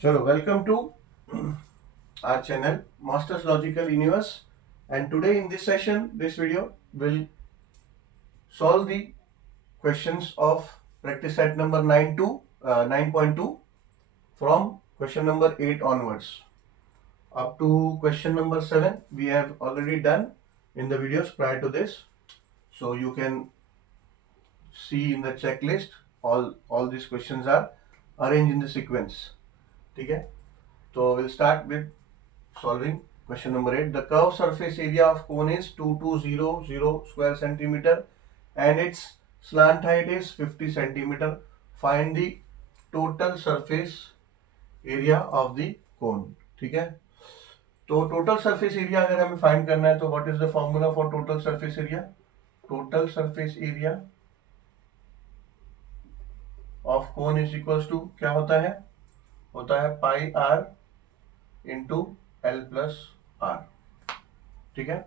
Chalo, welcome to our channel Masters Logical Universe, and today in this session, this video will solve the questions of practice set number 9.2 from question number 8 onwards. Up to question number 7 we have already done in the videos prior to this, so you can see in the checklist all these questions are arranged in the sequence. ठीक है, तो we'll start with solving question number 8. The curved surface area of cone is 2200 square centimeter and its slant height is 50 centimeter. Find the total surface area of the cone. ठीक है, तो total surface area अगर हमें find करना है तो what is the formula for total surface area? Total surface area of cone is equals to क्या होता है pi r into l plus r. ठीक है,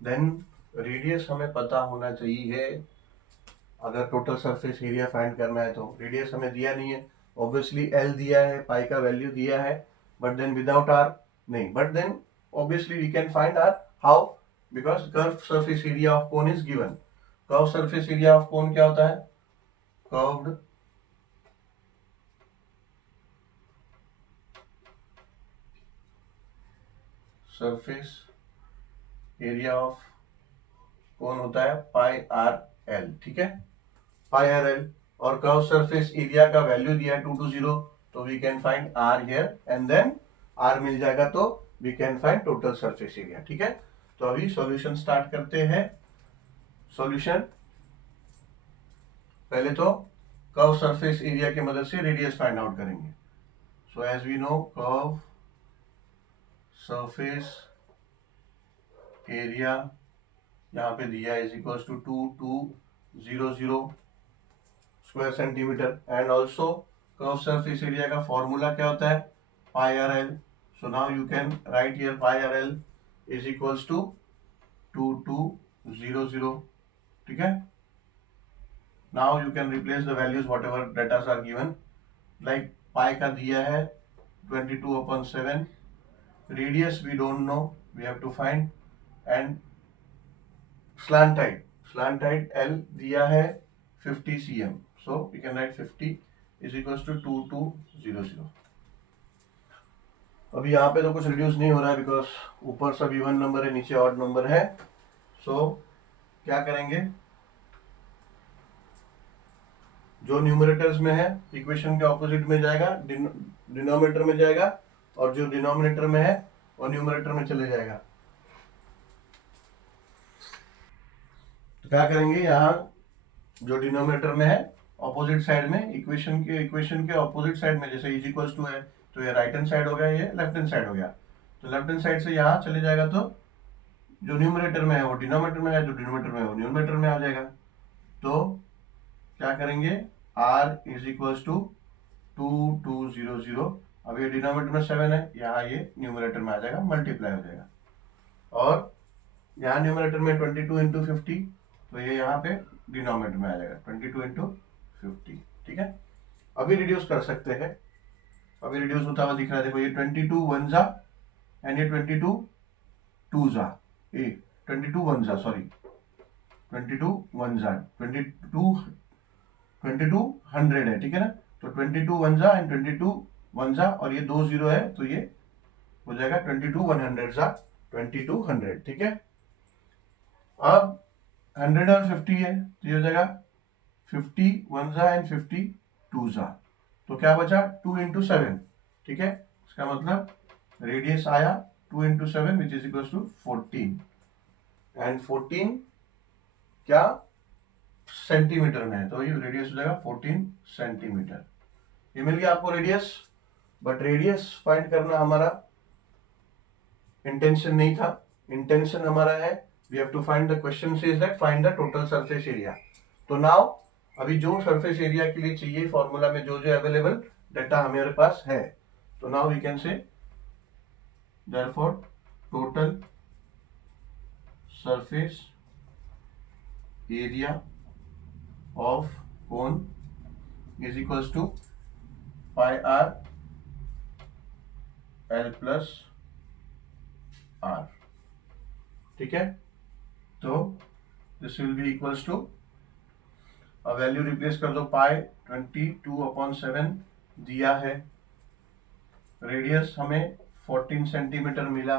देन रेडियस हमें पता होना चाहिए. अगर टोटल सरफेस एरिया फाइंड करना है तो रेडियस हमें दिया नहीं है, ऑब्वियसली एल दिया है, पाई का वैल्यू दिया है, बट देन विदाउट आर नहीं. But then obviously we can find r. How? Because curve surface area of cone is given. Curve surface area of cone क्या होता है? Curved surface area of cone होता है? Pi r l. ठीक है, pi r l. और curve surface area का value दिया है 220, तो we can find r here and then r मिल जाएगा तो we can find total surface area. ठीक है, तो अभी सॉल्यूशन स्टार्ट करते हैं. सॉल्यूशन पहले तो कर्व सरफेस एरिया की मदद से रेडियस फाइंड आउट करेंगे. So as we know curve surface area यहाँ पे दिया is equals to 2200 square centimetre. And also curve surface area का फॉर्मूला क्या होता है? Pi r l. So now you can write here pi r l is equals to 2200. ठीक है, now you can replace the values whatever datas are given. Like pi का दिया है 22/7. Radius we don't know, we have to find. And slant height L दिया है 50 cm. So we can write 50 is equals to 2200. अभी यहाँ पे तो कुछ रिड्यूस नहीं हो रहा है बिकॉज ऊपर सब इवन नंबर है, नीचे ऑड नंबर है. सो क्या करेंगे? जो न्यूमरेटर्स में है इक्वेशन के ऑपोजिट में जाएगा, डिनोमिनेटर में जाएगा, और जो डिनोमिनेटर में है वो न्यूमरेटर में चले जाएगा. तो क्या करेंगे? यहाँ जो डिनोमिनेटर में है ऑपोजिट साइड में इक्वेशन के ऑपोजिट साइड में, जैसे इज इक्वल्स टू है तो ये राइट हैंड साइड हो गया, ये लेफ्ट हैंड साइड हो गया. तो लेफ्ट हैंड साइड से यहाँ चले जाएगा तो जो न्यूमरेटर में है वो डिनोमिनेटर में है, जो डिनोमिनेटर में है वो न्यूमरेटर में आ जाएगा. तो क्या करेंगे? r is equals to 2200. अब ये डिनोमिनेटर में 7 है, यहाँ ये न्यूमरेटर में आ जाएगा, मल्टीप्लाई हो जाएगा. और यहाँ न्यूमरेटर में 22 इंटू 50, तो ये यहाँ पे डिनोमिनेटर में आ जाएगा 22 इंटू 50. ठीक है, अभी रिड्यूस कर सकते हैं. अभी रिड्यूस होता हुआ दिख रहा है, देखो ये 22 वन जा एंड ये 22 टू जा, ये 22 वन जा, सॉरी 22 वन जा, 22 है. ठीक है ना, तो 22 वन जा एंड 22 वन जा, और ये 2 0 है तो ये हो जाएगा 22 100 जा 2200. ठीक है, अब 100 और 50 है तो ये हो जाएगा 50 वन जा एंड 50 टू जा, तो क्या बचा? 2 इंटू 7. ठीक है, इसका मतलब रेडियस आया 2 into 7 which is equal to 14. And 14 क्या सेंटीमीटर में है, तो ये रेडियस हो जाएगा 14 सेंटीमीटर. ये मिल गया आपको रेडियस. बट रेडियस फाइंड करना हमारा इंटेंशन नहीं था. इंटेंशन हमारा है we have to find the question says that find the total surface area. तो now अभी जो surface area के लिए चाहिए फॉर्मूला में जो जो अवेलेबल डेटा हमारे पास है, तो now we can say therefore total surface area of cone is equals to pi r l plus r, ठीक है। तो this will be equals to, अब वैल्यू रिप्लेस कर दो, पाई 22/7 दिया है, रेडियस हमें 14 सेंटीमीटर मिला,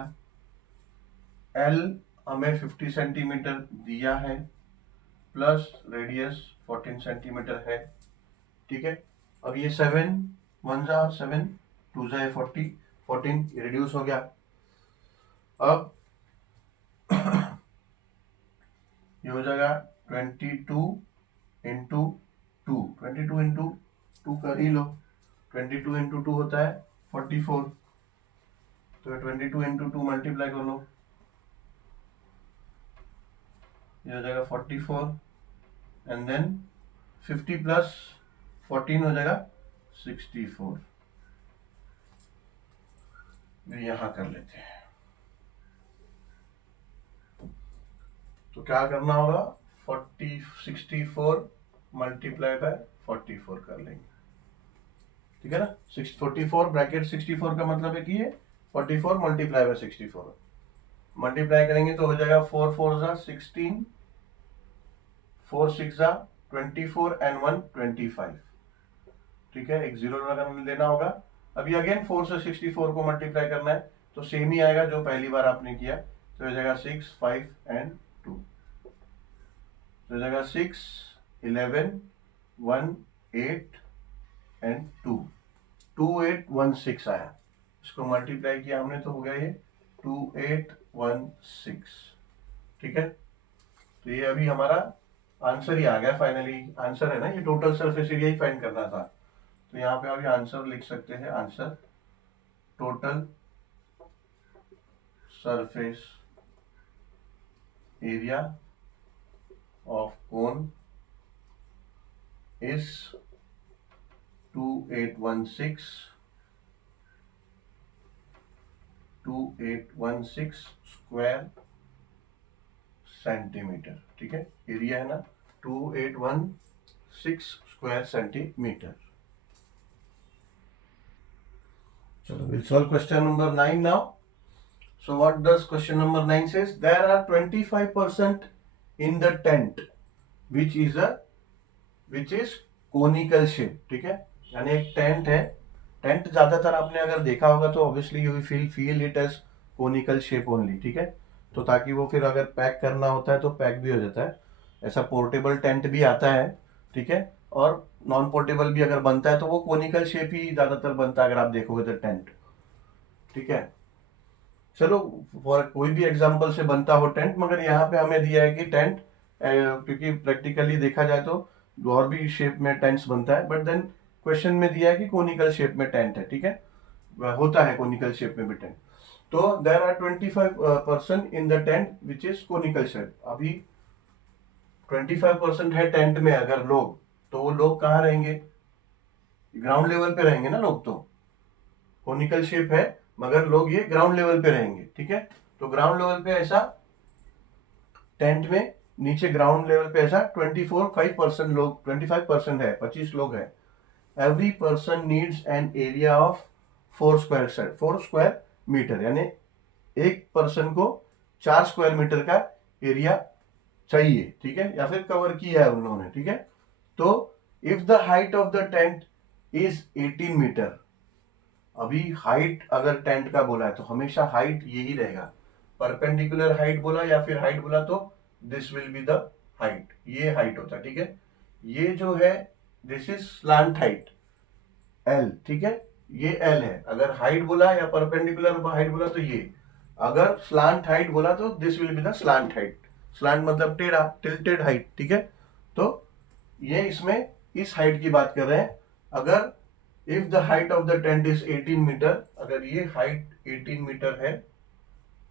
एल हमें 50 सेंटीमीटर दिया है, प्लस रेडियस 14 सेंटीमीटर है, ठीक है। अब ये 7 1 जा 7 2 जा 40 14 रिड्यूस हो गया। अब ये हो जाएगा 22 कर ही लो, 22 × 2 होता है 44, तो 22 × 2 मल्टीप्लाई कर लो, ये हो जाएगा 44 एंड देन 50 प्लस 14 हो जाएगा 64, ये यहां कर लेते हैं। तो क्या करना होगा, 64 मल्टीप्लाई बाय 44 कर लेंगे, ठीक है ना। 644 ब्रैकेट 64 का मतलब है कि ये 44 मल्टीप्लाई बाय 64 मल्टीप्लाई करेंगे तो हो जाएगा 4 4 जा 16, 4 6 जा 24 एंड 1 25, ठीक है। एक जीरो लेना होगा। अभी अगेन 4 से 64 को मल्टीप्लाई करना है, तो सेम ही आएगा जो पहली बार आपने किया, तो हो जाएगा 6 5 एंड 2, तो हो जाएगा 6 11 1 8 एंड 2 2816 आया। इसको मल्टीप्लाई किया हमने तो हो गया ये 2816, ठीक है। तो ये अभी हमारा आंसर ही आ गया, फाइनली आंसर है ना, ये टोटल सरफेस एरिया ही फाइंड करना था। तो यहाँ पे अभी आंसर लिख सकते हैं, answer total surface area of cone is 2816 square centimetre, ठीक है। एरिया है ना 2816 स्क्वायर सेंटीमीटर। चलो, we'll solve question number 9 now. So what does question number 9 says? There are 25% in the tent which is conical shape, ठीक है। यानी एक tent है, टेंट ज्यादातर आपने अगर देखा होगा तो obviously you feel it as conical shape only, ठीक है। तो ताकि वो फिर अगर पैक करना होता है तो पैक भी हो जाता है। ऐसा पोर्टेबल टेंट भी आता है, ठीक है, और नॉन पोर्टेबल भी अगर बनता है तो वो कोनिकल शेप ही ज्यादातर बनता है अगर आप देखोगे तो टेंट, ठीक है। चलो, फॉर कोई भी एग्जांपल से बनता हो टेंट, मगर यहाँ पे हमें दिया है कि टेंट, क्योंकि प्रैक्टिकली देखा जाए तो और भी शेप में टेंट्स बनता है, बट देन क्वेश्चन में दिया है कि कोनिकल शेप में टेंट है, ठीक है, होता है कोनिकल शेप में भी टेंट। तो there are 25% in the tent which is conical shape. अभी 25% है टेंट में अगर लोग, तो वो लोग कहाँ रहेंगे, ग्राउंड लेवल पे रहेंगे ना लोग। तो कोनिकल शेप है मगर लोग ये ग्राउंड लेवल पे रहेंगे, ठीक है। तो ग्राउंड लेवल पे ऐसा टेंट में नीचे ग्राउंड लेवल पे ऐसा 25% लोग, 25% है, 25 लोग है। Every person needs an area of 4 square metre, यानी एक पर्सन को 4 स्क्वायर मीटर का एरिया चाहिए, ठीक है, या फिर कवर किया है उन लोगों ने, ठीक है। तो if the height of the tent is 18 metre, अभी हाइट अगर टेंट का बोला है तो हमेशा हाइट यही रहेगा, परपेंडिकुलर हाइट बोला या फिर हाइट बोला तो this will be the height, ये हाइट होता है, ठीक है। ये जो है this is slant height L, ठीक है, ये एल है। अगर हाइट बोला या परपेंडिकुलर हाइट बोला तो ये, अगर स्लांट हाइट बोला तो this will be the slant height. Slant मतलब टेढ़ा, टिल्टेड हाइट, ठीक है। तो ये इसमें इस हाइट की बात कर रहे हैं। अगर if the height of the tent is 18 metre, अगर ये हाइट 18 मीटर है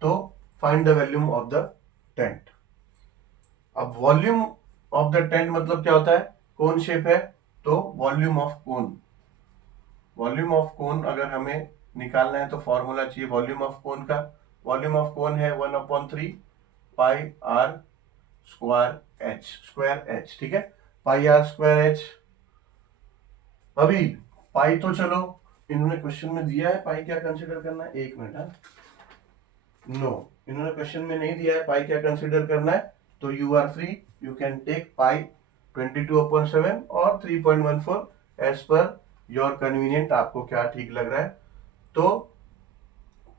तो find the volume of the tent. अब वॉल्यूम ऑफ द टेंट मतलब क्या होता है, कोन शेप है तो volume of cone, volume of cone अगर हमें निकालना है तो फॉर्मूला चाहिए वॉल्यूम ऑफ कोन का। वॉल्यूम ऑफ कोन है 1/3 पाई आर स्क्वायर एच, ठीक है, पाई आर स्क्वायर एच। अभी पाई तो चलो इन्होंने क्वेश्चन में दिया है, पाई क्या कंसिडर करना है, एक मिनट, नो इन्होंने क्वेश्चन में नहीं दिया है पाई क्या कंसिडर करना है, तो you are free, you can take pi 22/7 और 3.14 एज पर योर कन्वीनियंट, आपको क्या ठीक लग रहा है। तो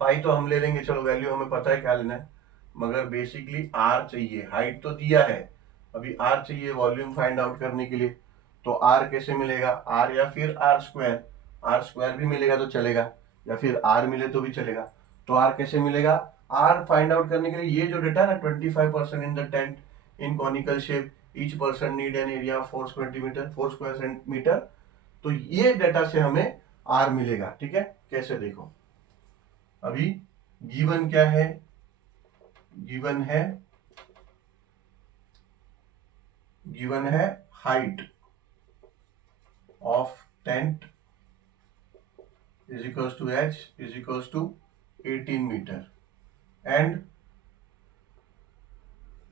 पाई तो हम ले लेंगे, चलो वैल्यू हमें पता है क्या लेना है, मगर बेसिकली आर चाहिए, हाइट तो दिया है, अभी आर चाहिए वॉल्यूम फाइंड आउट करने के लिए। तो आर कैसे मिलेगा, आर या फिर आर स्क्वायर भी मिलेगा तो चलेगा, या फिर आर मिले तो भी चलेगा। तो आर कैसे मिलेगा, आर फाइंड आउट करने के लिए ये जो डेटा है ना 25% in the tent in conical shape, each person need an area of 4 square centimetre, तो ये डेटा से हमें आर मिलेगा। ठीक है, कैसे देखो, अभी गिवन क्या है, गिवन है height of tent is equals to h is equals to 18 metre and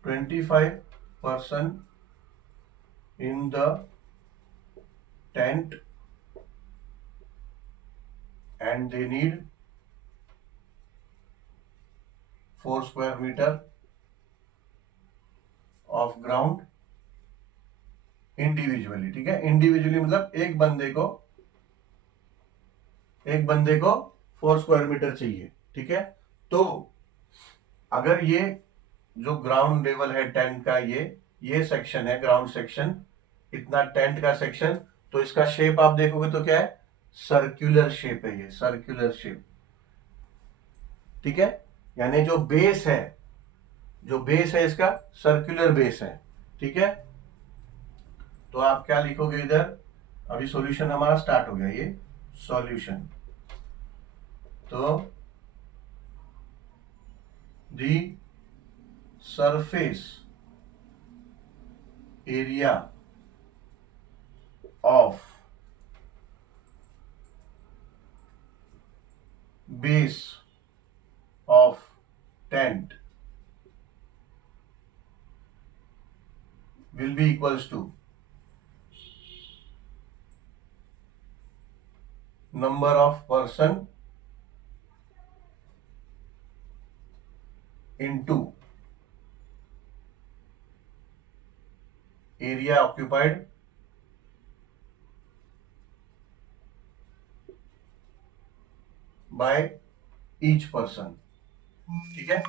25% in the tent and they need 4 square meter of ground individually. ठीक है, इंडिविजुअली मतलब एक बंदे को 4 स्क्वायर मीटर चाहिए। ठीक है, तो अगर ये जो ग्राउंड लेवल है टेंट का, ये सेक्शन है ग्राउंड सेक्शन, इतना टेंट का सेक्शन, तो इसका शेप आप देखोगे तो क्या है, सर्कुलर शेप है, ये सर्कुलर शेप। ठीक है, यानी जो बेस है इसका सर्कुलर बेस है। ठीक है, तो आप क्या लिखोगे इधर, अभी सॉल्यूशन हमारा स्टार्ट हो गया, ये सॉल्यूशन, तो the surface area of base of tent will be equals to number of person into area occupied by each person। ठीक है,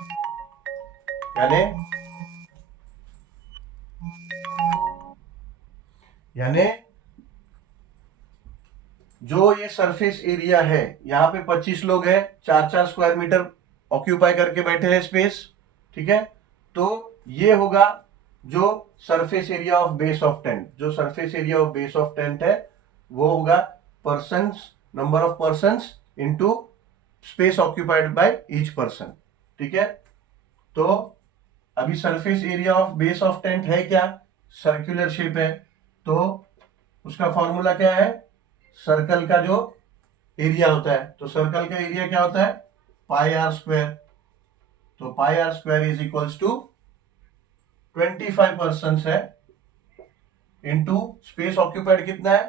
यानी जो ये सरफेस एरिया है, यहाँ पे 25 लोग हैं, 4-4 स्क्वायर मीटर ऑक्यूपाई करके बैठे हैं स्पेस। ठीक है, तो ये होगा जो surface area of base of tent, जो surface area of base of tent है वो होगा persons, number of persons into space occupied by each person. ठीक है, तो अभी surface area of base of tent है क्या, सर्कुलर शेप है, तो उसका फॉर्मूला क्या है, सर्कल का जो एरिया होता है, तो सर्कल का एरिया क्या होता है, पाई आर स्क्वायर, तो pi r square is equals to 25% है इनटू स्पेस ऑक्यूपाइड कितना है,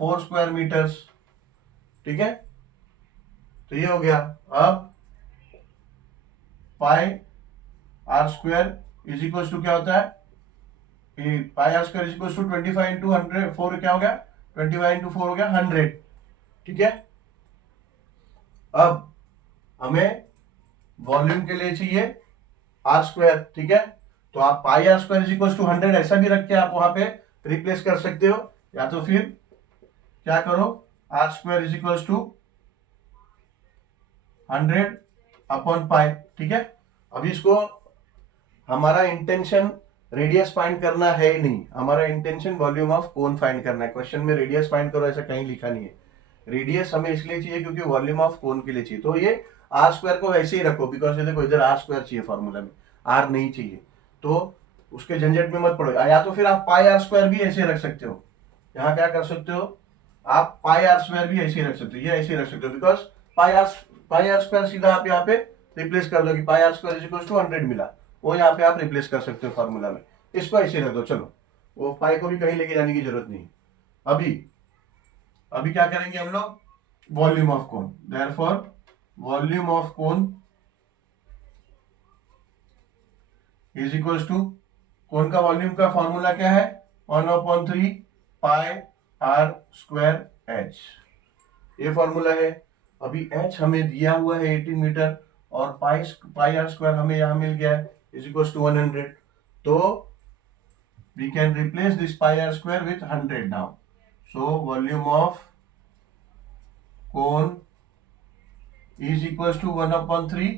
4 स्क्वायर मीटर्स। ठीक है, तो ये हो गया। अब pi r square is equals to क्या होता है, pi r square is equals to 25 into 100, 4 क्या हो गया, 25 इंटू 4 हो गया 100। ठीक है, अब हमें वॉल्यूम के लिए चाहिए आर स्क्वायर। ठीक है, तो आप pi r square is equals to 100 ऐसा भी रख के आप वहां पे रिप्लेस कर सकते हो, या तो फिर क्या करो, r square is equals to 100 upon pi. ठीक है, अभी इसको हमारा इंटेंशन रेडियस फाइंड करना है ही नहीं, हमारा intention volume of cone find करना है। क्वेश्चन में रेडियस फाइंड करो ऐसा कहीं लिखा नहीं है, रेडियस हमें इसलिए चाहिए क्योंकि वॉल्यूम ऑफ कोन के लिए चाहिए। तो ये आर स्क्वायर को वैसे ही रखो, बिकॉज ये देखो इधर आर स्क्वायर चाहिए फॉर्मूला में, आर नहीं चाहिए, तो उसके झंझट में मत पड़ो। या तो फिर आप पाई आर स्क्वायर भी ऐसे रख सकते हो, यहाँ क्या कर सकते हो, आप पाई आर स्क्वायर भी ऐसे ही रख सकते हो, ये ऐसे ही रख सकते हो, बिकॉज पाई आर स्क्वायर सीधा आप यहाँ पे रिप्लेस कर दो कि pi r square is equal to 100 मिला, वो यहाँ पे आप रिप्लेस कर सकते हो फॉर्मूला में, इसको ऐसे रख दो। चलो, वो पाई को भी कहीं लेके जाने की जरूरत नहीं। अभी अभी क्या करेंगे हम लोग, volume of cone. Therefore volume of cone is equals to, cone का वॉल्यूम का फॉर्मूला क्या है, 1/3 पाई आर स्क्वायर एच, ये फॉर्मूला है। अभी एच हमें दिया हुआ है 18 मीटर और पाई पाई आर स्क्वायर हमें यहां मिल गया है इज इक्वल्स टू 100। तो we can replace this pi r square with 100 now. So volume of cone is equals to 1/3.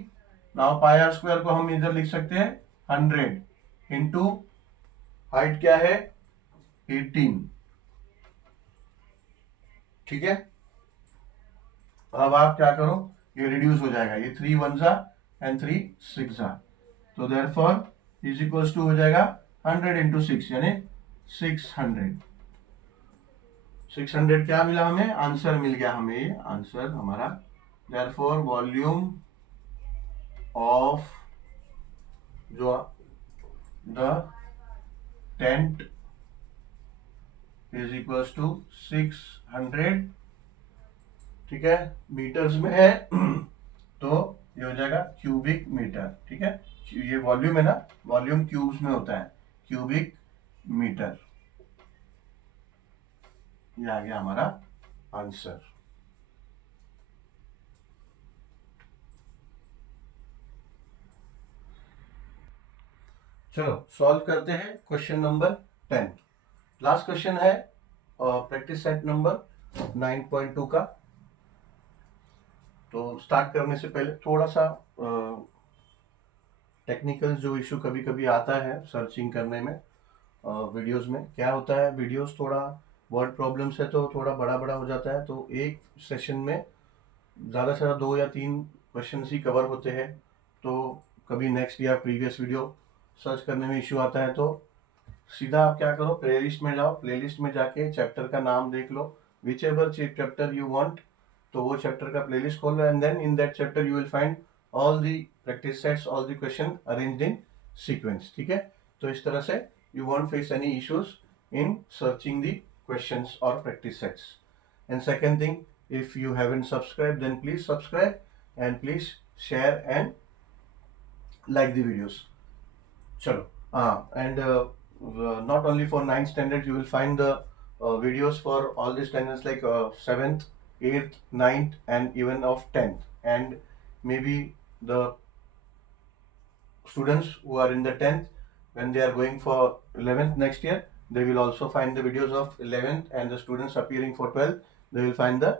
Now pi r square को हम इधर लिख सकते हैं 100 इंटू हाइट क्या है 18, ठीक है। अब आप क्या करो, ये रिड्यूस हो जाएगा, ये 3 1 जा एंड 3 6 जा, तो देयरफॉर इज इक्वल्स टू हो जाएगा 100 इंटू 6 यानी 600। 600 क्या मिला हमें, आंसर मिल गया हमें, ये आंसर हमारा। देयरफॉर वॉल्यूम ऑफ जो the tent is equals to 600, ठीक है, मीटर्स में है तो ये हो जाएगा क्यूबिक मीटर, ठीक है। ये वॉल्यूम है ना, वॉल्यूम क्यूब्स में होता है, क्यूबिक मीटर, ये आ गया हमारा आंसर। चलो सॉल्व करते हैं क्वेश्चन नंबर 10। लास्ट क्वेश्चन है प्रैक्टिस सेट नंबर 9.2 का। तो स्टार्ट करने से पहले थोड़ा सा टेक्निकल जो इशू कभी कभी आता है सर्चिंग करने में, वीडियोस में क्या होता है, वीडियोस थोड़ा वर्ड प्रॉब्लम्स है तो थोड़ा बड़ा बड़ा हो जाता है, तो एक सेशन में ज़्यादा से ज़्यादा 2 या 3 क्वेश्चन ही कवर होते हैं। तो कभी नेक्स्ट या प्रीवियस वीडियो सर्च करने में इशू आता है तो सीधा आप क्या करो, प्लेलिस्ट में जाओ, प्लेलिस्ट में जाके चैप्टर का नाम देख लो, whichever chapter you want, तो वो चैप्टर का प्लेलिस्ट खोल लो and then in that chapter you will find all the practice sets, all the question arranged in sequence, ठीक है। तो इस तरह से you won't face any issues in searching the questions or practice sets. And second thing, if you haven't subscribed then please subscribe and please share and like the videos. Chalo, and not only for 9th standard, you will find the videos for all the standards like 7th, 8th, 9th and even of 10th, and maybe the students who are in the 10th, when they are going for 11th next year, they will also find the videos of 11th, and the students appearing for 12th, they will find the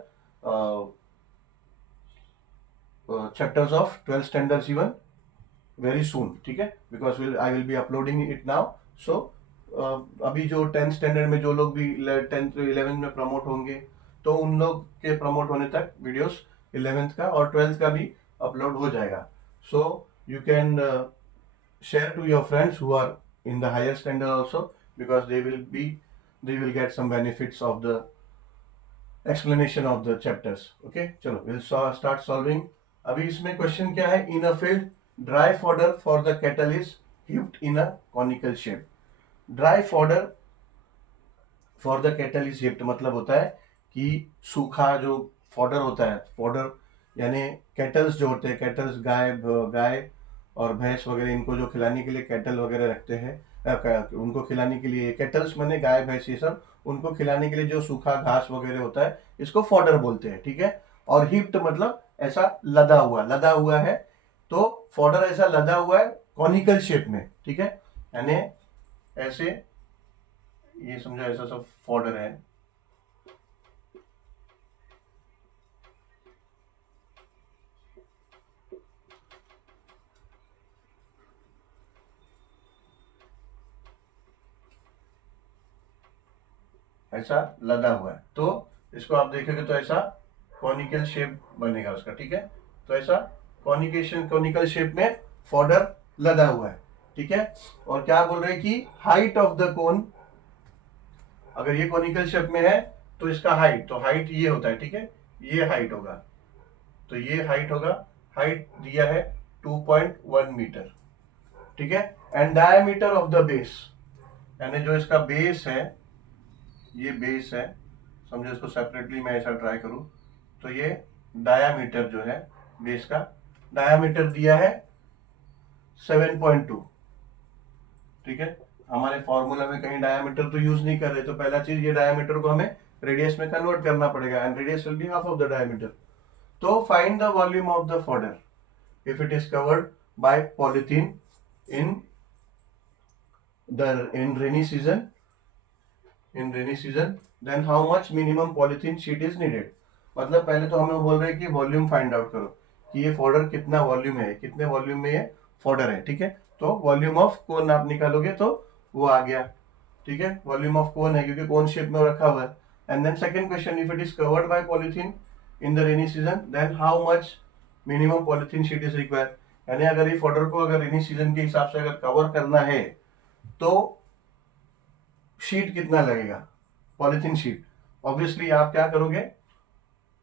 chapters of 12th standards even very soon, ठीक है, because I will be uploading it now. So अभी जो 10th standard में जो लोग भी 10th 11th में promote होंगे तो उन लोग के प्रमोट होने तक वीडियोस 11th का और 12th का भी अपलोड हो जाएगा। So you can share to your friends who are in the higher standard also, because they will get some benefits of the explanation of the chapters. Okay, चलो we'll start solving. अभी इसमें question क्या है, in a field dry fodder for the cattle is heaped in a conical shape. Dry fodder for the cattle is heaped मतलब होता है कि सूखा जो फॉडर होता है, फॉडर यानी कैटल्स जो होते हैं, कैटल्स गाय और भैंस वगैरह, इनको जो खिलाने के लिए कैटल वगैरह रखते हैं, उनको खिलाने के लिए कैटल्स माने गाय भैंस ये सब, उनको खिलाने के लिए जो सूखा घास वगैरह होता है इसको फॉडर बोलते हैं, ठीक है। और हिप्ट मतलब ऐसा लदा हुआ है, तो फॉडर ऐसा लदा हुआ है कॉनिकल शेप में, ठीक है, यानी ऐसे, ये समझो ऐसा सब फॉडर है, ऐसा लदा हुआ है, तो इसको आप देखेंगे तो ऐसा कॉनिकल शेप बनेगा उसका, ठीक है। तो ऐसा कॉनिकल शेप में फॉडर लदा हुआ है, ठीक है। और क्या बोल रहे हैं कि हाइट ऑफ द कोन, अगर ये कॉनिकल शेप में है तो इसका हाइट, तो हाइट ये होता है, ठीक है, ये हाइट होगा, तो ये हाइट होगा, हाइट दिया है 2.1 मीटर, ठीक है। And diameter of the base, यानी जो इसका बेस है, ये बेस है, समझो इसको सेपरेटली मैं ऐसा ट्राई करूँ, तो ये डायामीटर जो है बेस का डायामीटर दिया है 7.2। ठीक है, हमारे फॉर्मूला में कहीं डायामीटर तो यूज नहीं कर रहे, तो पहला चीज ये डायामीटर को हमें रेडियस में कन्वर्ट करना पड़ेगा, and radius will be half of the diameter. तो find the volume of the fodder if it is covered by polythene in rainy season, then how much minimum polythene sheet is needed। मतलब पहले तो हम लोग बोल रहे हैं कि वॉल्यूम फाइंड आउट करो कि ये फॉडर कितना वॉल्यूम है, कितने वॉल्यूम में ये फॉडर है। ठीक है, तो वॉल्यूम ऑफ कोन आप निकालोगे तो वो आ गया। ठीक है, वॉल्यूम ऑफ कोन है क्योंकि कोन शेप में रखा हुआ है। And then second question, if it is covered by polythene in the rainy season then how much minimum polythene sheet is required. यानी अगर ये फॉडर को अगर रेनी सीजन के हिसाब से अगर कवर करना है तो शीट कितना लगेगा, पॉलिथीन शीट। ऑब्वियसली आप क्या करोगे,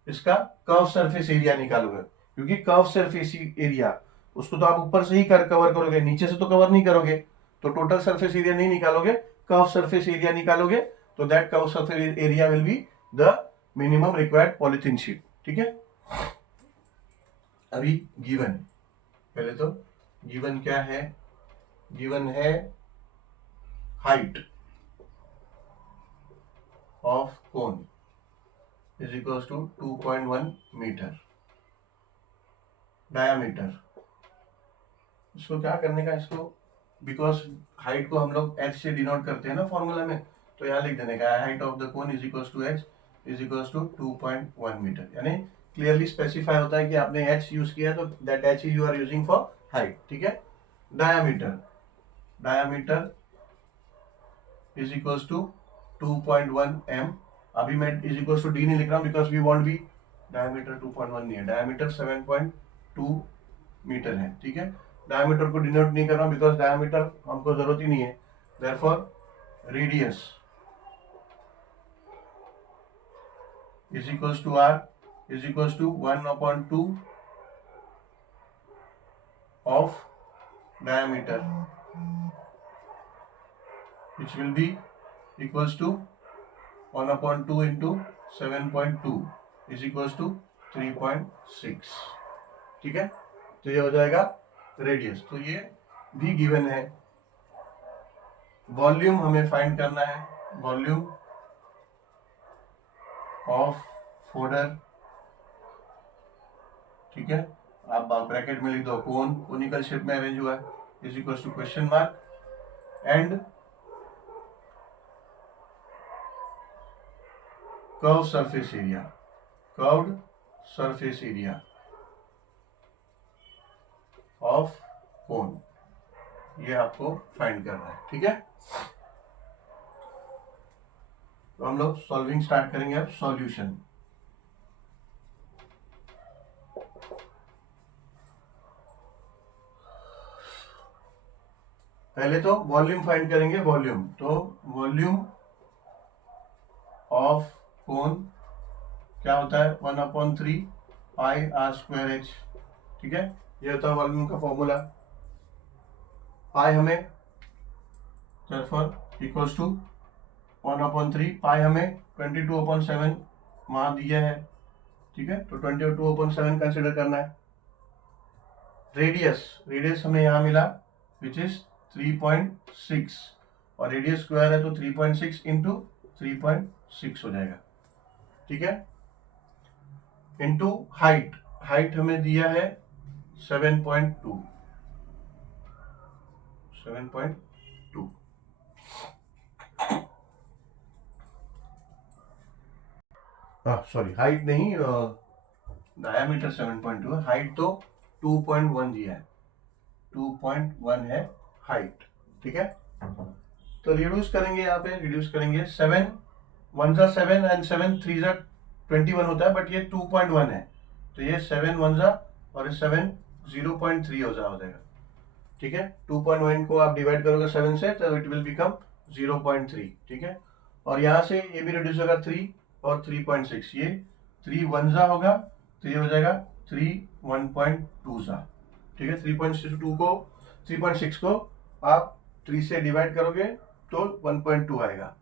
इसका कर्व सरफेस एरिया निकालोगे, क्योंकि कर्व सरफेस एरिया उसको तो आप ऊपर से ही कवर करोगे, नीचे से तो कवर नहीं करोगे। तो टोटल सरफेस एरिया नहीं निकालोगे, कर्व सरफेस एरिया निकालोगे, तो that curve surface area will be the minimum required polythene sheet. ठीक है, अभी गिवन, पहले तो गिवन क्या है, गिवन है height of cone is equals to 2.1 metre. Diameter, इसको क्या करने का, इसको बिकॉज हाइट को हम लोग h से डिनोट करते हैं ना फॉर्मूला में, तो यहाँ लिख देने का height of the cone is equals to h is equals to 2.1 metre. यानी क्लियरली स्पेसिफाई होता है कि आपने h यूज किया तो that h you are using for height. ठीक है, diameter, diameter is equals to 2.1 m। अभी मैं इज इक्वल्स टू डी नहीं लिख रहा हूँ because we want b, diameter 2.1 नहीं है, डायमीटर 7.2 मीटर है। ठीक है, डायमीटर को डिनोट नहीं कर रहा हूँ बिकॉज डायमीटर हमको जरूरत ही नहीं है। Therefore radius is equals to r is equals to 1/2 of diameter which will be equals to 1/2 into 7.2 is equals to 3.6। ठीक है, तो ये हो जाएगा रेडियस। तो ये भी गिवन है। वॉल्यूम हमें फाइंड करना है, वॉल्यूम ऑफ फोल्डर। ठीक है, आप ब्रैकेट में लिख दो कोन, कोनिकल शेप में अरेंज हुआ है, is equals to question mark and curve surface area, curved surface area of cone, ये आपको फाइंड करना है। ठीक है, तो हम लोग सॉल्विंग स्टार्ट करेंगे अब सॉल्यूशन। पहले तो वॉल्यूम फाइंड करेंगे, वॉल्यूम, तो वॉल्यूम ऑफ कोन क्या होता है 1/3 पाई r²h। ठीक है, ये होता है वॉल्यूम का फॉर्मूला। पाई हमें therefore इक्वल्स टू 1/3 पाई हमें 22/7 वहां दिया है। ठीक है, तो 22/7 कंसिडर करना है। रेडियस, रेडियस हमें यहाँ मिला विच इज 3.6 और रेडियस स्क्वायर है तो 3.6 इंटू 3.6 हो जाएगा। ठीक है, इंटू हाइट, हाइट हमें दिया है 7.2 सॉरी हाइट नहीं, डायामीटर 7.2 है, हाइट तो 2.1 दिया है, 2.1 है हाइट। ठीक है, तो रिड्यूस करेंगे, यहाँ पे रिड्यूस करेंगे, 7 1 जा 7 एंड 7 3 जा 21 होता है, बट ये 2.1 है, तो ये 7 1 जा और 7 0.3 हो जाएगा। ठीक है, 2.1 को आप डिवाइड करोगे 7 से तो इट विल बिकम 0.3। ठीक है, और यहाँ से ये भी रिड्यूस होगा 3 और 3.6, ये 3 1 जा होगा तो ये हो जाएगा 3 1.2 जा। ठीक है, 3.6 को आप 3 से डिवाइड करोगे तो 1.2 आएगा।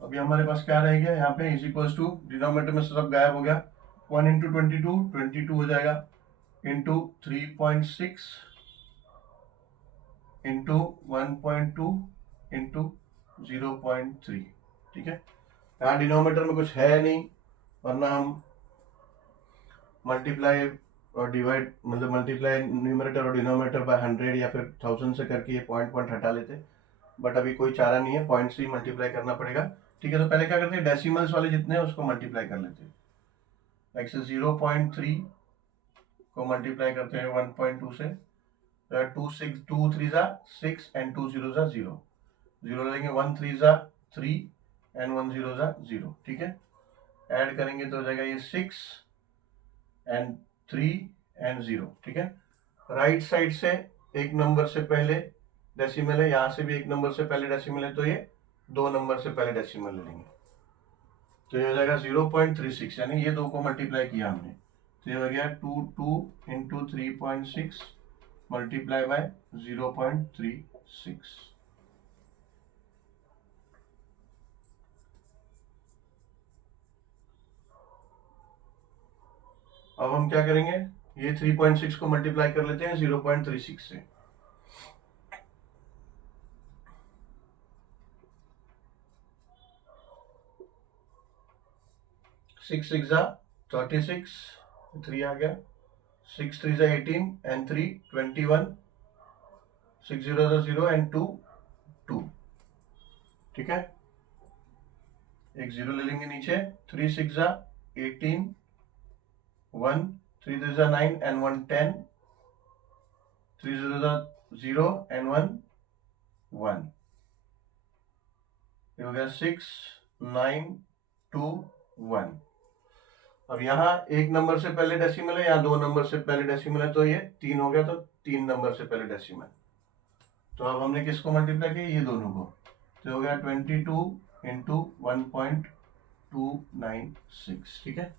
अभी हमारे पास क्या रह गया यहाँ पे, इज इक्वल्स टू, डिनोमिनेटर में से सब गायब हो गया, 1 इंटू 22 हो जाएगा, इंटू 3.6 इंटू 1.2 इंटू 0.3। ठीक है, यहाँ डिनोमिनेटर में कुछ है नहीं, वरना हम मल्टीप्लाई और डिवाइड, मतलब मल्टीप्लाई न्यूमरेटर और डिनोमिनेटर बाय 100 या फिर 1000 से करके ये पॉइंट हटा लेते, बट अभी कोई चारा नहीं है, पॉइंट से ही मल्टीप्लाई करना पड़ेगा। ठीक है, तो पहले क्या करते हैं, डेसिमल्स वाले जितने हैं उसको मल्टीप्लाई कर लेते हैं। लाइक से 0.3 को मल्टीप्लाई करते हैं 1.2 से, 2 3 जा 6 एंड 2 0 जा 0, 0 लेंगे, 1 3 जा 3 एंड 1 0 जा 0। ठीक है, ऐड करेंगे तो हो जाएगा ये 6 एंड 3 एंड 0। ठीक है, राइट साइड से एक नंबर से पहले डेसिमल है, यहाँ से भी एक नंबर से पहले डेसिमल है, तो ये 2 नंबर से पहले डेसिमल ले लेंगे, तो ये हो जाएगा 0.36, यानी ये 2 को मल्टीप्लाई किया हमने, तो ये हो गया 2 इंटू 3.6 मल्टीप्लाई बाय 0.36। अब हम क्या करेंगे, ये 3.6 को मल्टीप्लाई कर लेते हैं 0.36 से, 6 6 जा 36, 3 आ गया, 6 3 जा 18 एंड 3 21, 6 0 जा 0 एंड 2 2। ठीक है, एक 0 ले लेंगे नीचे, 3 6 जा 18, 1 3 3 जा 9 एंड 1 10, 3 0 जा 0 एंड 1 1, ये हो गया 6 9 2 1। अब यहाँ एक नंबर से पहले डेसिमल है, यहाँ 2 नंबर से पहले डेसिमल है, तो ये 3 हो गया, तो 3 नंबर से पहले डेसिमल। तो अब हमने किसको मल्टीप्लाई किया, ये दोनों को, तो हो गया 22 इंटू 1.296। ठीक है,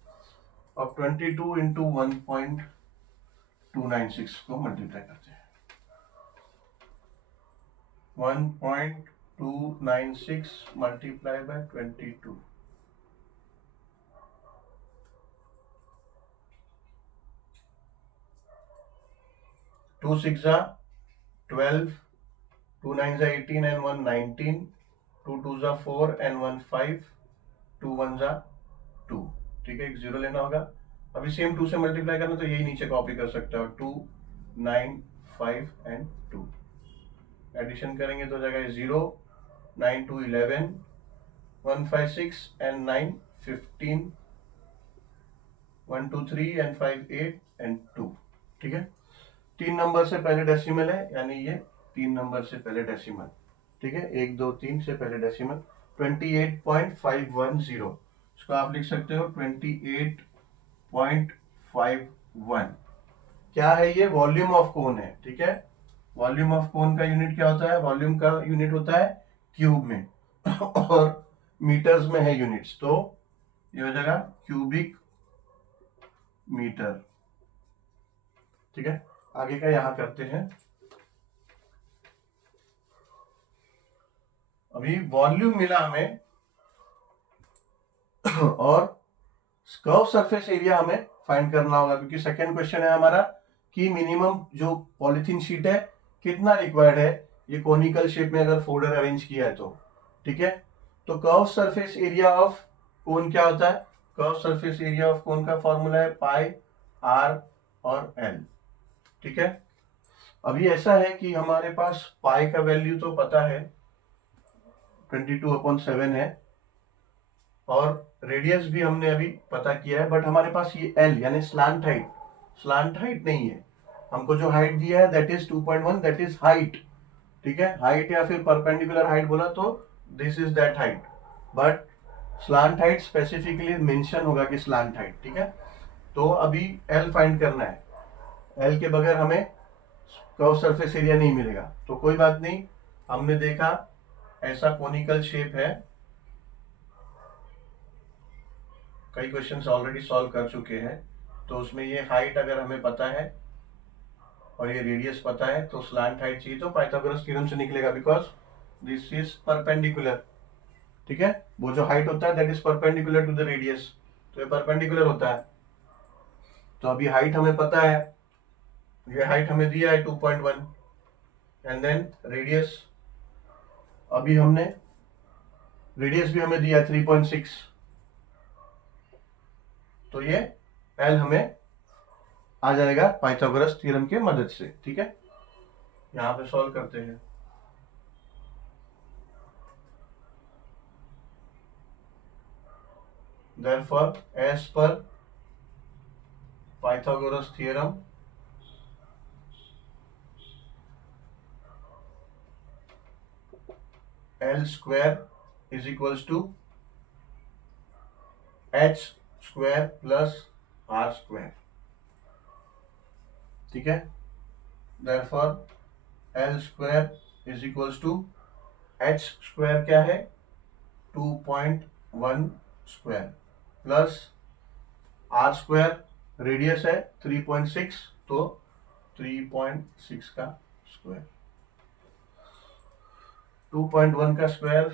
अब 22 इंटू 1.296 को मल्टीप्लाई करते हैं, 1.296 मल्टीप्लाई बाय 22, 2 6 जा 12, 2 9 जा 18 एंड 1 19, 2 2 जा 4 एंड 1 5, 2 1 जा 2। ठीक है, एक 0 लेना होगा, अभी सेम 2 से मल्टीप्लाई करना, तो यही नीचे कॉपी कर सकते हो, 2 9 5 एंड 2, एडिशन करेंगे तो हो जाएगा 0 9 2 11, 1 5 6 एंड 9 15, 1 2 3 एंड 5 8 एंड 2। ठीक है, 3 नंबर से पहले डेसिमल है, यानी ये 3 नंबर से पहले डेसिमल। ठीक है, 1 2 3 से पहले डेसिमल, 28.510, इसको आप लिख सकते हो 28.51। क्या है ये, वॉल्यूम ऑफ कोन है। ठीक है, वॉल्यूम ऑफ कोन का यूनिट क्या होता है, वॉल्यूम का यूनिट होता है क्यूब में और मीटर्स में है यूनिट्स, तो ये हो जाएगा क्यूबिक मीटर। ठीक है, आगे का यहां करते हैं। अभी वॉल्यूम मिला हमें और कर्व सरफेस एरिया हमें फाइंड करना होगा, क्योंकि सेकंड क्वेश्चन है हमारा कि मिनिमम जो पॉलिथीन शीट है कितना रिक्वायर्ड है ये कोनिकल शेप में अगर फोल्डर अरेंज किया है तो। ठीक है, तो curve surface area of cone क्या होता है, कर्व सरफेस एरिया ऑफ कोन का फॉर्मूला है पाई आर और एल। ठीक है, अभी ऐसा है कि हमारे पास पाई का वैल्यू तो पता है 22/7 है, और रेडियस भी हमने अभी पता किया है, बट हमारे पास ये एल यानी स्लांट हाइट नहीं है, हमको जो हाइट दिया है that is 2.1, that is height. ठीक है, हाइट या फिर परपेंडिकुलर हाइट बोला तो this is that height, but slant height specifically mention होगा कि स्लांट हाइट। ठीक है, तो अभी एल फाइंड करना है, एल के बगैर हमें कर्व सरफेस एरिया नहीं मिलेगा, तो कोई बात नहीं, हमने देखा ऐसा कोनिकल शेप है, कई क्वेश्चंस ऑलरेडी सॉल्व कर चुके हैं, तो उसमें ये हाइट अगर हमें पता है और ये रेडियस पता है, तो स्लांट हाइट चाहिए तो पाइथागोरस थ्योरम से निकलेगा, बिकॉज दिस इज परपेंडिकुलर। ठीक है, वो जो हाइट होता है that is perpendicular to the radius, तो ये परपेंडिकुलर होता है। तो अभी हाइट हमें पता है, ये हाइट हमें दिया है 2.1 एंड देन रेडियस, अभी हमने रेडियस भी हमें दिया है 3.6, तो ये एल हमें आ जाएगा पाइथागोरस थ्योरम के मदद से। ठीक है, यहां पे सॉल्व करते हैं। Therefore, as per Pythagoras theorem, L square is equals to H square plus R square। ठीक है, Therefore, L square is equals to H square क्या है 2.1 square plus R square radius है 3.6, तो 3.6 का स्क्वायर, 2.1 का स्क्वायर,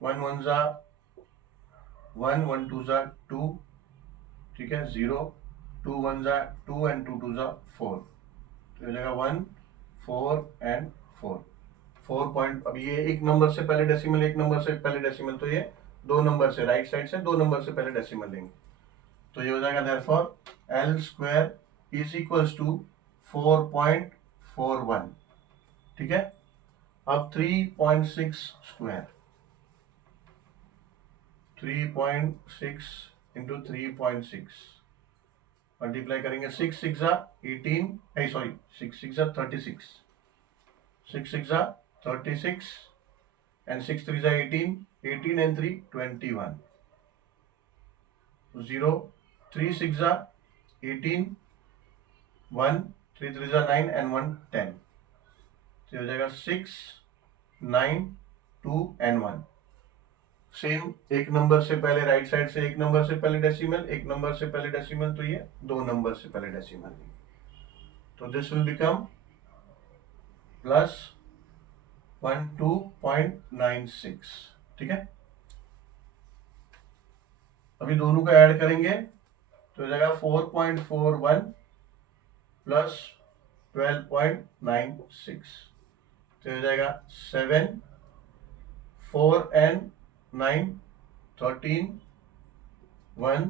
1 1 जा 1, 1 2 जा 2, ठीक है 0, 2 1 जा 2 एंड 2 2 जा 4, तो हो जाएगा 1 4 एंड 4, 4 पॉइंट। अब ये एक नंबर से पहले डेसिमल, एक नंबर से पहले डेसिमल, तो ये दो नंबर से राइट साइड से दो नंबर से पहले डेसिमल लेंगे, तो ये हो जाएगा therefore l square is equals to 4.41। ठीक है, अब 3.6 स्क्वायर, 3.6 इंटू 3.6 मल्टीप्लाई करेंगे, 6 6 जा 18, सॉरी 6 6 जा 36, 6 6 जा 36 एंड 6 3 जा 18, 18 एंड 3 21, 0 3 6 जा 18, 1 3 3 जा 9 एंड 1 10, तो हो जाएगा 6 9 2 एंड 1। सेम एक नंबर से पहले राइट साइड से एक नंबर से पहले डेसिमल, एक नंबर से पहले डेसिमल, तो ये दो नंबर से पहले डेसिमल, तो दिस विल बिकम प्लस 12.96। ठीक है, अभी दोनों को ऐड करेंगे तो हो जाएगा 4.41 प्लस 12.96, तो हो जाएगा 7 4 एंड 9 13, 1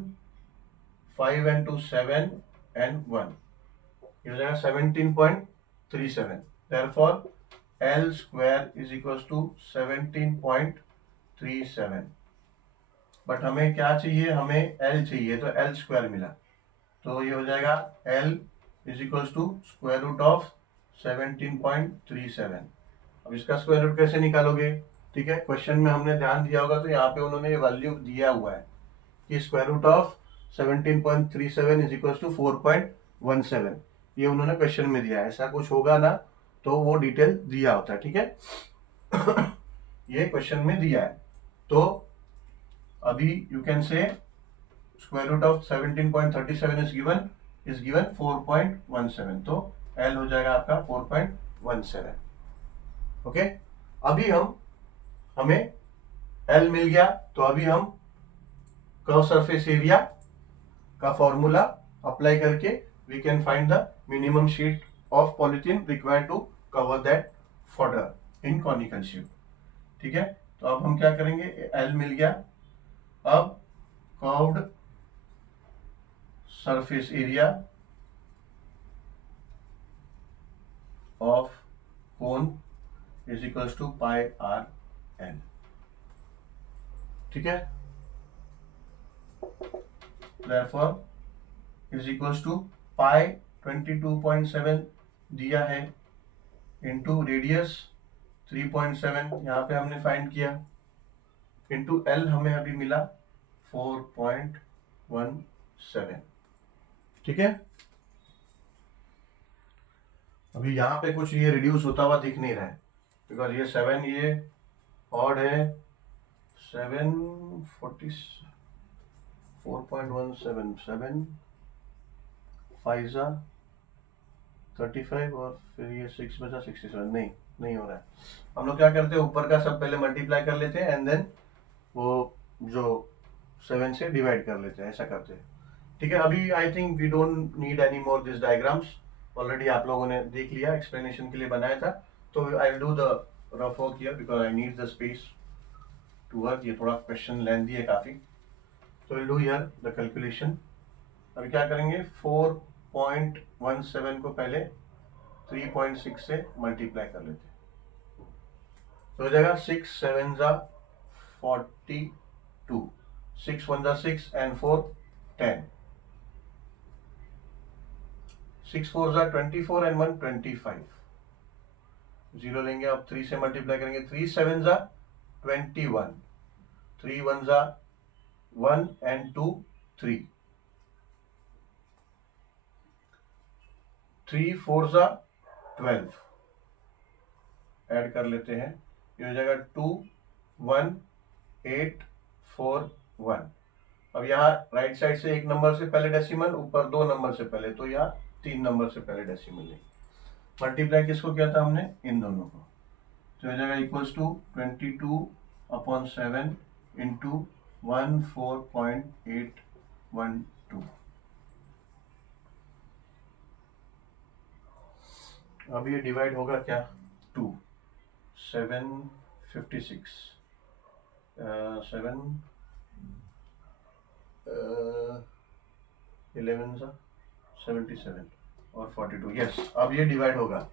5 एंड 2 7 एंड 1, ये हो जाएगा 17.37। Therefore, L square is equals to 17.37। But हमें क्या चाहिए, हमें L चाहिए, तो L स्क्वायर मिला, तो ये हो जाएगा L is equals to square root of 17.37। अब इसका स्क्वायर रूट कैसे निकालोगे? ठीक है, क्वेश्चन में हमने ध्यान दिया होगा, तो यहाँ पे उन्होंने ये वैल्यू दिया हुआ है कि square root of 17.37 is equals to 4.17, ये उन्होंने क्वेश्चन में दिया है। ऐसा कुछ होगा ना तो वो डिटेल दिया होता है। ठीक है ये क्वेश्चन में दिया है, तो अभी you can say square root of 17.37 is given 4.17, तो L हो जाएगा आपका 4.17। ओके, अभी हमें L मिल गया, तो अभी हम कर्व सरफेस एरिया का फॉर्मूला अप्लाई करके we can find the minimum sheet of polythene required to cover that fodder in conical sheet. ठीक है, तो अब हम क्या करेंगे, L मिल गया, अब curved surface area of cone is equals to pi r l. ठीक है, therefore is equals to pi 22.7 दिया है इंटू रेडियस 3.7 यहाँ पे हमने फाइंड किया, इंटू L हमें अभी मिला 4.17। ठीक है, अभी यहाँ पे कुछ ये रिड्यूस होता हुआ दिख नहीं रहा है, बिकॉज ये 7 ये ऑड है, 740 4.17 7 5 जा 35 और फिर ये 6 बचा 67, नहीं नहीं हो रहा है। हम लोग क्या करते हैं, ऊपर का सब पहले मल्टीप्लाई कर लेते हैं एंड देन वो जो 7 से डिवाइड कर लेते हैं, ऐसा करते हैं। ठीक है, अभी I think we don't need any more this diagrams, already आप लोगों ने देख लिया, एक्सप्लेनेशन के लिए बनाया था। तो I will do the rough work here because I need the space to work. ये थोड़ा क्वेश्चन लेंथी है काफ़ी, तो will do here the calculation. अभी क्या करेंगे, 4.17 को पहले 3.6 से मल्टीप्लाई कर लेते हैं, तो हो जाएगा 6 7 जा 42, 6 1 जा 6 एंड 4 10, 6 4 जा 24 एंड 1 25, जीरो लेंगे, अब 3 से मल्टीप्लाई करेंगे, 3 7 जा 21, 3 1 जा 1 एंड 2 3, 3 4 जा 12, ऐड कर लेते हैं, ये हो जाएगा 2 1 8 4 1। अब यहाँ राइट साइड से एक नंबर से पहले डेसिमल, ऊपर 2 नंबर से पहले, तो यहाँ 3 नंबर से पहले डेसिमल लेंगे। मल्टीप्लाई किसको किया था हमने, इन दोनों को, तो हो जाएगा इक्वल्स टू 22/7 इंटू 14.812। अब ये डिवाइड होगा क्या, 2 756 7 11 सा 77 और 42, यस। अब ये डिवाइड होगा,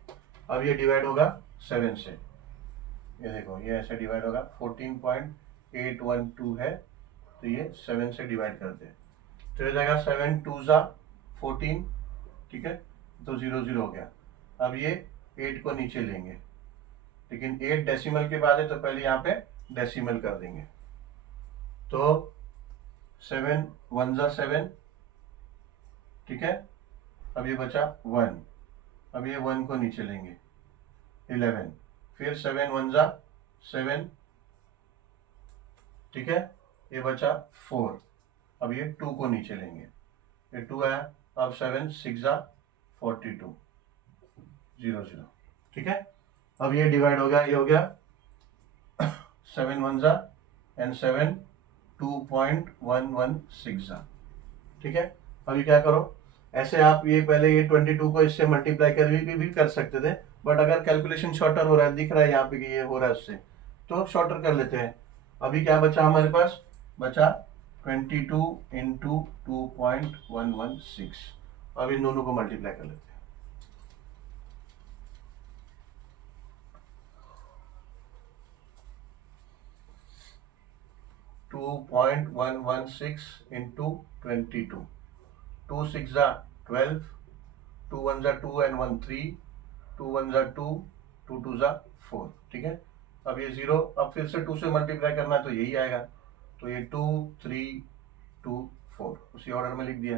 अब ये डिवाइड होगा 7 से, ये देखो ये ऐसे डिवाइड होगा, 14.812 है, तो ये 7 से डिवाइड करते हैं, तो हो जाएगा 7 2 जा 14, ठीक है, तो 0 0 हो गया। अब ये 8 को नीचे लेंगे, लेकिन 8 डेसिमल के बाद है, तो पहले यहाँ पे डेसिमल कर देंगे, तो 7 1 जा 7, ठीक है, अब ये बचा 1, अब ये 1 को नीचे लेंगे 11, फिर 7 1 जा 7, ठीक है, ये बचा 4, अब ये 2 को नीचे लेंगे, ये 2 आया, अब 7 6 जा 42 0 0, ठीक है। अब ये डिवाइड हो गया, ये हो गया 7 1 जा एंड 7 2.116 जा, ठीक है। अभी क्या करो, ऐसे आप ये पहले ये 22 को इससे मल्टीप्लाई कर भी कर सकते थे, बट अगर कैलकुलेशन शॉर्टर हो रहा है, दिख रहा है यहाँ पे कि ये हो रहा है उससे, तो शॉर्टर कर लेते हैं। अभी क्या बचा हमारे पास, बचा 22 इंटू 2.116, अब इन दोनों को मल्टीप्लाई कर लेते हैं। 2.116 इंटू 22, 2 6 जा 12, 2 1 जा 2 एंड 1 3, 2 1 जा 2, 2 2 जा 4, ठीक है। अब ये 0, अब फिर से 2 से मल्टीप्लाई करना है, तो यही आएगा, तो ये 2 3 2 4 उसी ऑर्डर में लिख दिया,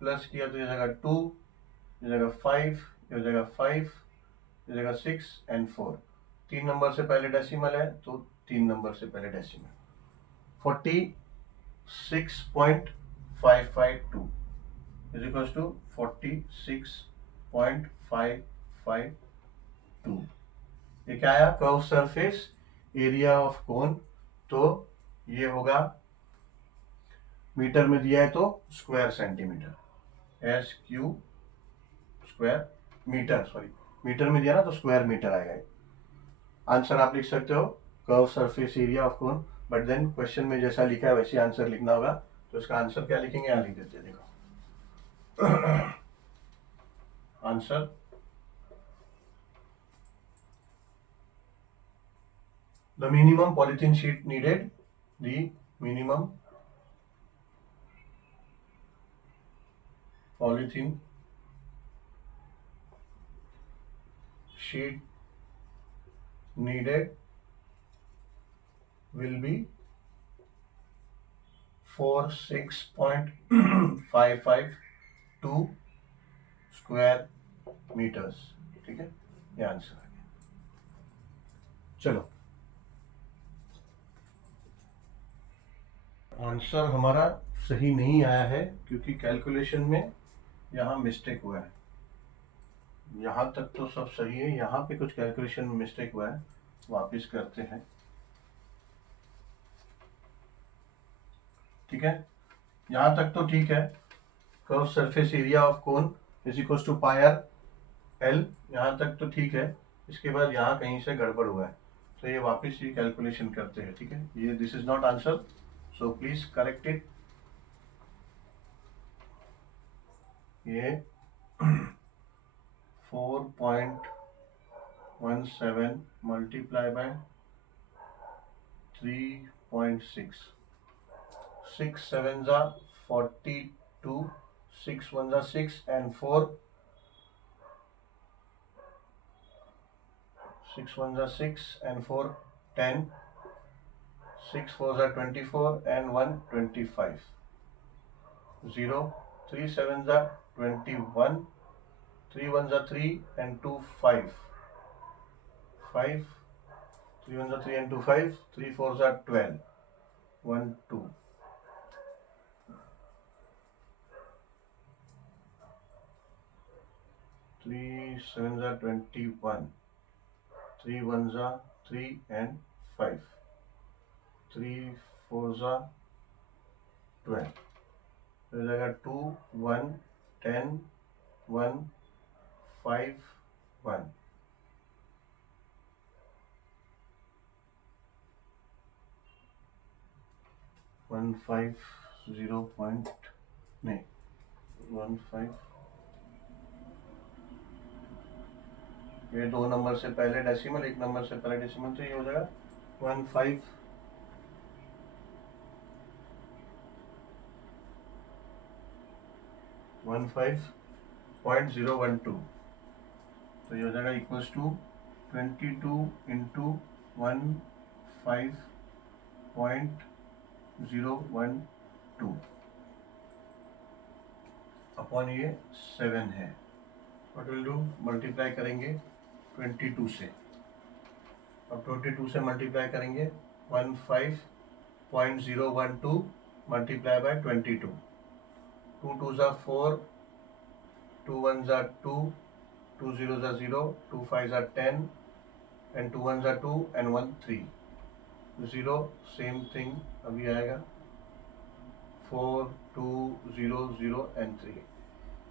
प्लस किया तो ये जाएगा 2, ये जाएगा 5, ये जाएगा 5, ये जाएगा 6 एंड 4, 3 नंबर से पहले डेसिमल है, तो 3 नंबर से पहले डेसिमल, 46.552 is equals to 46.552। ये क्या आया, curve surface area of cone, तो ये होगा, मीटर में दिया है तो square centimetre, S Q square metre, sorry metre में दिया ना तो स्क्वायर मीटर आएगा। आंसर आप लिख सकते हो curve surface area of cone, but then question में जैसा लिखा है वैसे आंसर लिखना होगा, तो इसका आंसर क्या लिखेंगे, यहाँ लिख देते हैं, देखो answer the minimum polythene sheet needed, the minimum polythene sheet needed will be 46.552 square metres, ठीक है, ये आंसर आ गया। चलो आंसर हमारा सही नहीं आया है, क्योंकि कैलकुलेशन में यहाँ मिस्टेक हुआ है, यहाँ तक तो सब सही है, यहाँ पे कुछ कैलकुलेशन में मिस्टेक हुआ है, वापस करते हैं। ठीक है, यहाँ तक तो ठीक है। Curve surface area of cone is equal to pi r l, यहाँ तक तो ठीक है। इसके बाद यहाँ कहीं से गड़बड़ हुआ है, तो ये वापस ये कैलकुलेशन करते हैं। ठीक है, ये this is not answer, so please correct it. ये 4.17 multiply by 3.6, 6 7s are 42, 6 1s are 6 and 4, 6 1s are 6 and 4 10, 6 4s are 24 and 1 25, 0 3 7s are 21, 3 1s are 3 and 2 5, 5 3 1s are 3 and 2 5, 3 4s are 12, 1 2, 3 7s are 21, 3 1s are 3 and 5, 3 4s are 12, तो हो जाएगा 2 1 10 1 5 1, 150 point नहीं 15, ये 2 number से पहले decimal, 1 number से पहले decimal, तो ये हो जाएगा 15.012, तो ये हो जाएगा इक्वल्स टू 22 इंटू 15.012 अपॉन ये 7 है। व्हाट विल डू, मल्टीप्लाई करेंगे 22 से। अब 22 से मल्टीप्लाई करेंगे 15.012 multiply by 22, 2 2s are 4, 2 1s are 2, 2 0s are 0, 2 5s are 10 and 2 1s are 2 and 1 3, 0 same thing अभी आएगा 4 2 0 0 and 3,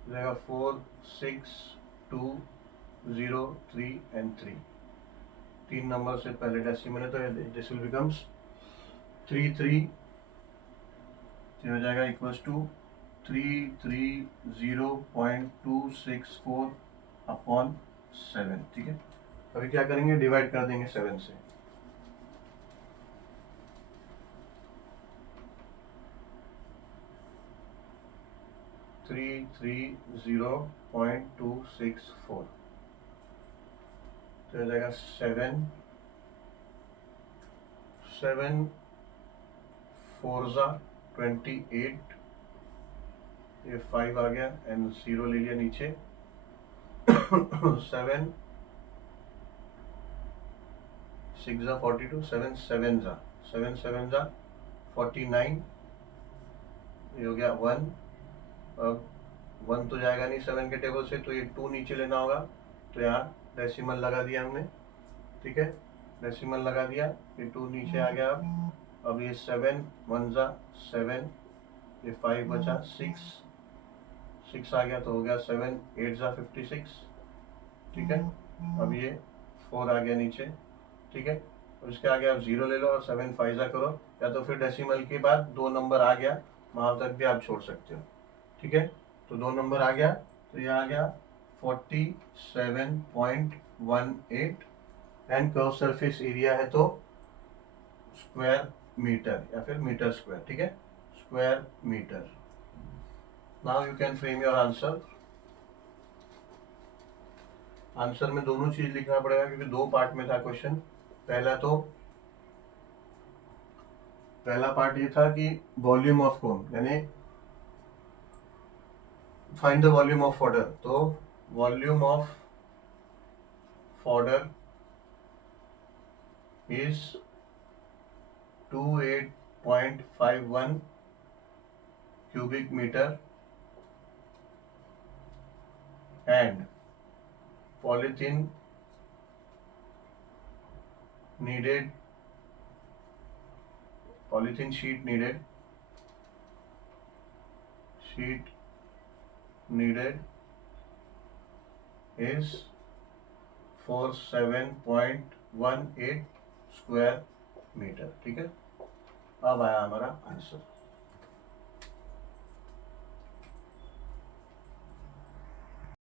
जाएगा 4 6 2 0 3 and 3, 3 नंबर से पहले डेसिमल है, तो दिस विल बिकम्स 33, हो जाएगा इक्वल्स टू 330.264 अपॉन 7। ठीक है, अभी क्या करेंगे, डिवाइड कर देंगे 7 से। थ्री 330.264, तो हो जाएगा 7 7 4 28, ये 5 आ गया एंड 0 ले लिया नीचे 7 6 42, 7 7 49, ये हो गया 1। अब 1 तो जाएगा नहीं 7 के टेबल से, तो ये 2 नीचे लेना होगा, तो यहाँ डेसिमल लगा दिया हमने। ठीक है, डेसिमल लगा दिया, ये 2 नीचे आ गया। अब ये 7 1 7, ये 5 बचा 6 आ गया, तो हो गया 7 8 56। ठीक है, अब ये 4 आ गया नीचे। ठीक है, अब इसके आगे आप 0 ले लो और 7 5 करो, या तो फिर डेसिमल के बाद 2 नंबर आ गया वहाँ तक भी आप छोड़ सकते हो। ठीक है, तो 2 नंबर आ गया, तो ये आ गया 47.18 एंड कर्व सरफेस एरिया है तो स्क्वायर मीटर या फिर मीटर स्क्वायर। ठीक है, square metre. Now you can frame your answer. Answer में दोनों चीज लिखना पड़ेगा क्योंकि 2 पार्ट में था क्वेश्चन। पहला पार्ट ये था कि वॉल्यूम ऑफ कोन, यानी find the volume of fodder, तो volume of fodder is 28.51 cubic meter and polythene needed, polythene sheet needed is 47.18 square metre. ठीक है, अब आया हमारा आंसर।